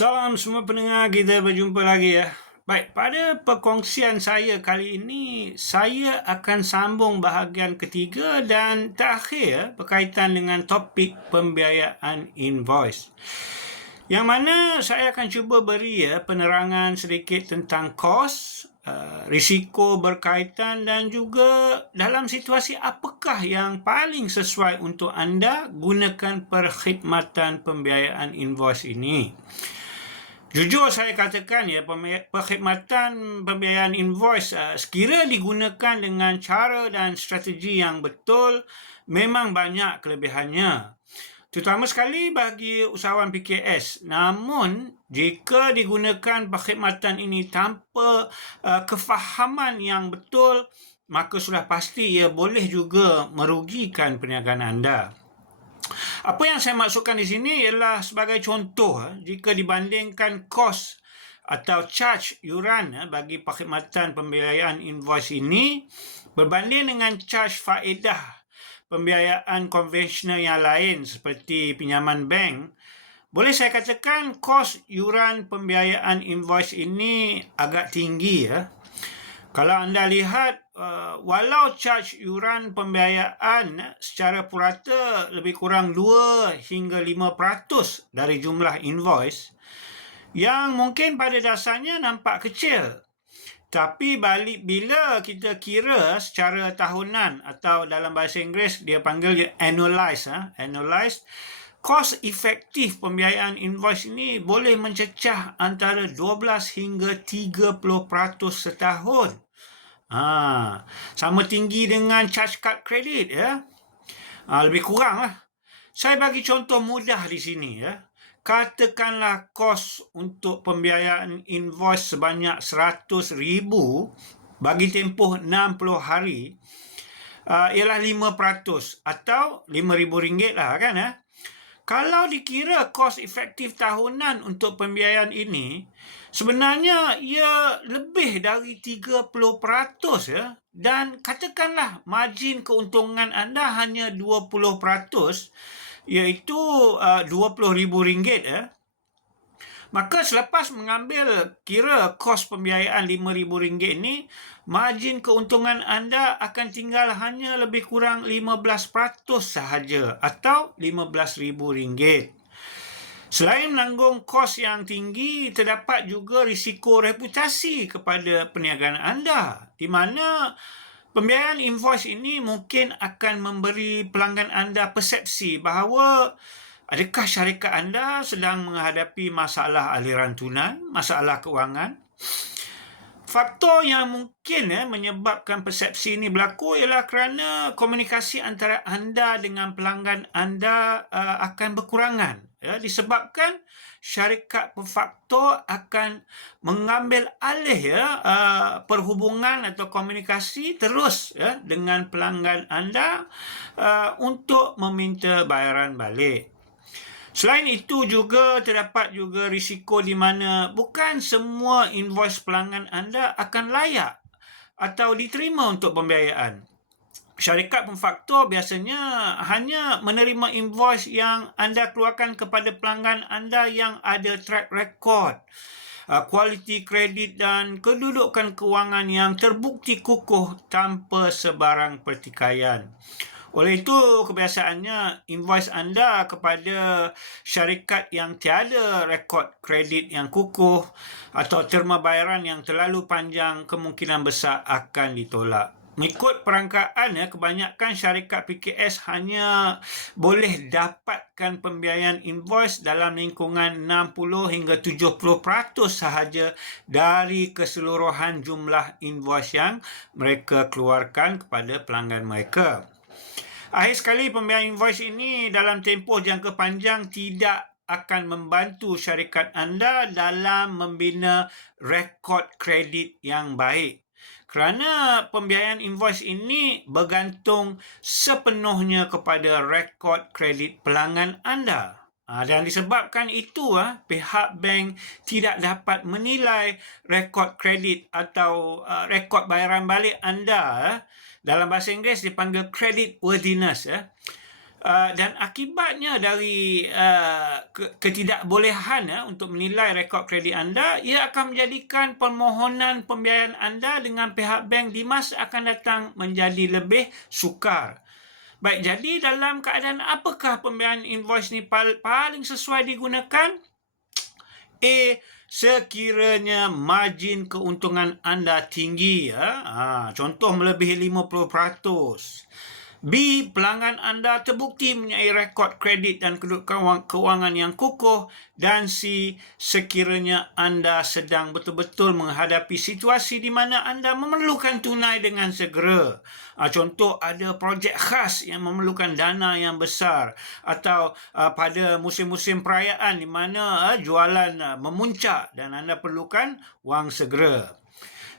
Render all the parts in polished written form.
Salam semua pendengar, kita berjumpa lagi ya. Baik, pada perkongsian saya kali ini, saya akan sambung bahagian ketiga dan terakhir berkaitan dengan topik pembiayaan invoice. Yang mana saya akan cuba beri penerangan sedikit tentang kos, risiko berkaitan dan juga dalam situasi apakah yang paling sesuai untuk anda gunakan perkhidmatan pembiayaan invoice ini. Jujur saya katakan perkhidmatan pembiayaan invoice sekira digunakan dengan cara dan strategi yang betul memang banyak kelebihannya. Terutama sekali bagi usahawan PKS. Namun, jika digunakan perkhidmatan ini tanpa kefahaman yang betul, maka sudah pasti ia boleh juga merugikan perniagaan anda. Apa yang saya maksudkan di sini ialah sebagai contoh, jika dibandingkan kos atau charge yuran bagi perkhidmatan pembiayaan invoice ini berbanding dengan charge faedah pembiayaan konvensional yang lain seperti pinjaman bank, boleh saya katakan kos yuran pembiayaan invoice ini agak tinggi ya. Kalau anda lihat, walau charge yuran pembiayaan secara purata lebih kurang 2 hingga 5% dari jumlah invoice, yang mungkin pada dasarnya nampak kecil. Tapi bila kita kira secara tahunan atau dalam bahasa Inggeris dia panggil annualized, kos efektif pembiayaan invoice ini boleh mencecah antara 12 hingga 30% setahun. Sama tinggi dengan charge card kredit ya. Lebih kurang lah. Saya bagi contoh mudah di sini ya. Katakanlah kos untuk pembiayaan invoice sebanyak 100,000 bagi tempoh 60 hari ialah 5% atau RM5,000 lah kan ya. Kalau dikira kos efektif tahunan untuk pembiayaan ini, sebenarnya ia lebih dari 30% ya. Dan katakanlah margin keuntungan anda hanya 20%, iaitu RM20,000 ya. Maka selepas mengambil kira kos pembiayaan RM5,000 ini, margin keuntungan anda akan tinggal hanya lebih kurang 15% sahaja atau RM15,000. Selain menanggung kos yang tinggi, terdapat juga risiko reputasi kepada perniagaan anda, di mana pembiayaan invoice ini mungkin akan memberi pelanggan anda persepsi bahawa adakah syarikat anda sedang menghadapi masalah aliran tunai, masalah kewangan. Faktor yang mungkin menyebabkan persepsi ini berlaku ialah kerana komunikasi antara anda dengan pelanggan anda akan berkurangan. Disebabkan syarikat perfaktor akan mengambil alih perhubungan atau komunikasi terus dengan pelanggan anda untuk meminta bayaran balik. Selain itu juga terdapat juga risiko di mana bukan semua invoice pelanggan anda akan layak atau diterima untuk pembiayaan. Syarikat pemfaktor biasanya hanya menerima invoice yang anda keluarkan kepada pelanggan anda yang ada track record, kualiti kredit dan kedudukan kewangan yang terbukti kukuh tanpa sebarang pertikaian. Oleh itu, kebiasaannya invoice anda kepada syarikat yang tiada rekod kredit yang kukuh atau terma bayaran yang terlalu panjang kemungkinan besar akan ditolak. Mengikut perangkaan, kebanyakan syarikat PKS hanya boleh dapatkan pembiayaan invoice dalam lingkungan 60 hingga 70% sahaja dari keseluruhan jumlah invoice yang mereka keluarkan kepada pelanggan mereka. Akhir sekali, pembiayaan invoice ini dalam tempoh jangka panjang tidak akan membantu syarikat anda dalam membina rekod kredit yang baik. Kerana pembiayaan invoice ini bergantung sepenuhnya kepada rekod kredit pelanggan anda. Dan disebabkan itu, pihak bank tidak dapat menilai rekod kredit atau rekod bayaran balik anda. Dalam bahasa Inggeris dipanggil credit worthiness. Dan akibatnya dari ketidakbolehan untuk menilai rekod kredit anda, ia akan menjadikan permohonan pembiayaan anda dengan pihak bank di masa akan datang menjadi lebih sukar. Baik, jadi dalam keadaan apakah pembiayaan invoice ni paling sesuai digunakan? A. Sekiranya margin keuntungan anda tinggi, contoh melebihi 50%. B. Pelanggan anda terbukti mempunyai rekod kredit dan kedudukan kewangan yang kukuh. Dan C. Sekiranya anda sedang betul-betul menghadapi situasi di mana anda memerlukan tunai dengan segera. Contoh, ada projek khas yang memerlukan dana yang besar, atau pada musim-musim perayaan di mana jualan memuncak dan anda perlukan wang segera.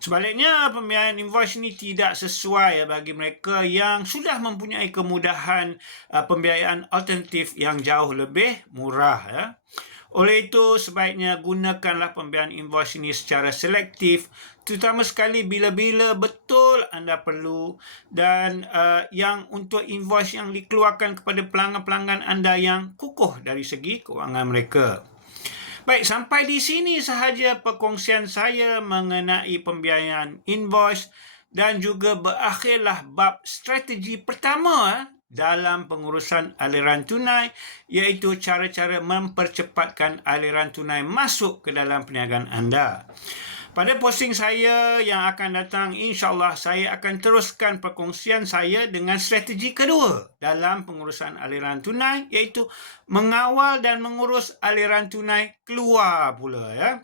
Sebaliknya, pembiayaan invoice ini tidak sesuai bagi mereka yang sudah mempunyai kemudahan pembiayaan alternatif yang jauh lebih murah. Oleh itu, sebaiknya gunakanlah pembiayaan invoice ini secara selektif, terutama sekali bila-bila betul anda perlu, dan yang untuk invoice yang dikeluarkan kepada pelanggan-pelanggan anda yang kukuh dari segi kewangan mereka. Baik, sampai di sini sahaja perkongsian saya mengenai pembiayaan invoice, dan juga berakhirlah bab strategi pertama dalam pengurusan aliran tunai, iaitu cara-cara mempercepatkan aliran tunai masuk ke dalam perniagaan anda. Pada posting saya yang akan datang, insyaAllah saya akan teruskan perkongsian saya dengan strategi kedua dalam pengurusan aliran tunai, iaitu mengawal dan mengurus aliran tunai keluar pula.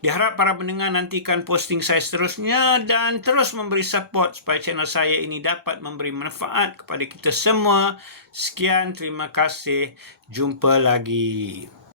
Diharap para pendengar nantikan posting saya seterusnya dan terus memberi support supaya channel saya ini dapat memberi manfaat kepada kita semua. Sekian, terima kasih. Jumpa lagi.